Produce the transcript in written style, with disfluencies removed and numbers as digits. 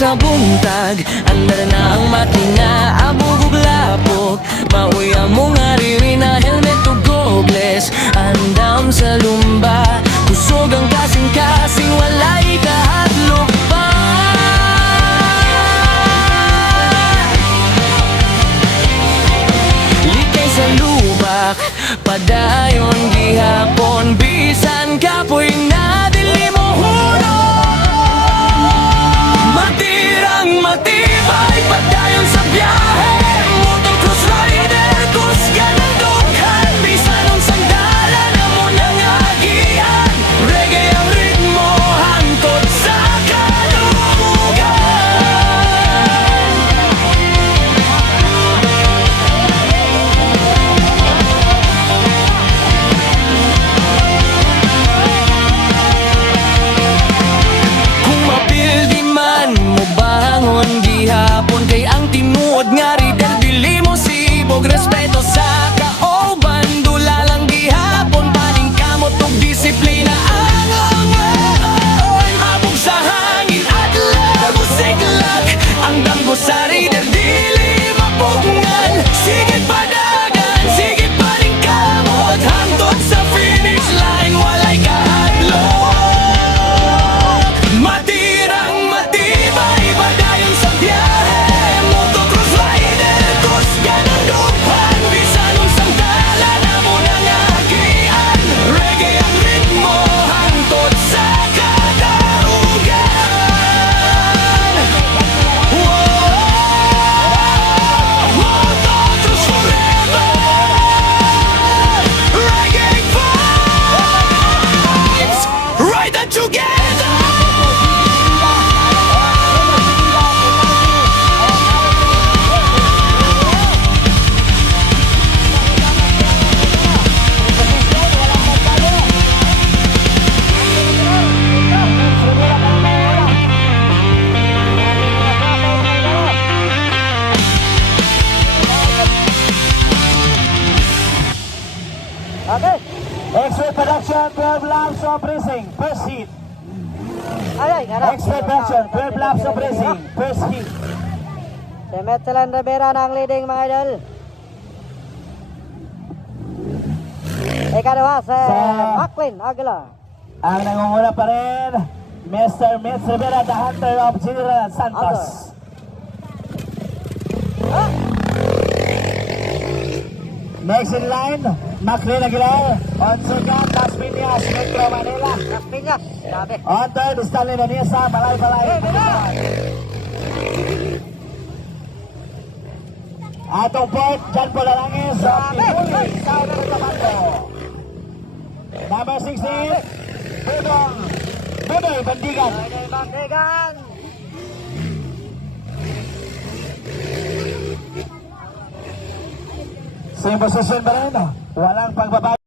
sa buntag, andar na ang matinga, abog lapok. Mauya mo nga riri na helmet o goggles, andam sa lumba, kusog ang kasing-kasing, walay kahadlok pa. Likay sa lubak, padayon gihapon, bisan kapoy na dili mo hulog. Matirang matibay, padayon sa biyahe, motocross rider, kusga ng dughan, bisan ang sandalan na mo nangagihan. Reggae ang ritmo, hangtod sa kalugan. Kung mapildi man mo bangon gihapon, kay ang tinuod nga ridel dili mo sibog, respeto sa kaoban, dula lang gihapon, paning kamot ug disiplina ang abog sa hangin at lagusiglak, ang damgo sa ridel dili mapugngan. Sige padagan, sige paning kamot, hangtod sa finish line, walay kahadlok. Matirang matibay, padayon sa biyahe, motocross rider, kusga ng dughan, bisan ang sandalan na mo nangagian. Reggae ang ritmo, hangtod sa kadaugan. Motocross forever, reggae vibes, ride that together. Okay. X-Ray Production, 12 laps of racing, first heat. Alay, harap. X-Ray Production, 12 laps of racing, first heat. Si Metzelan Rivera na ang leading, mga idol. Ikaduha si Macklin Aguila. Ang nangunguna pa rin, Mr. Mitz Rivera, the hunter of General Santos. Next in line, Macklin Aguilar. On second, Las Piñas, Metro Manila. Las Piñas, sabi. On third, Stanley Nonesa, Balay-Balay. Atong fourth, John Polarangis of Tibuli, South Cotabato. Number 16, Budoy Bandigan. Budoy Bandigan. Same position pa rin, walang pagbabago.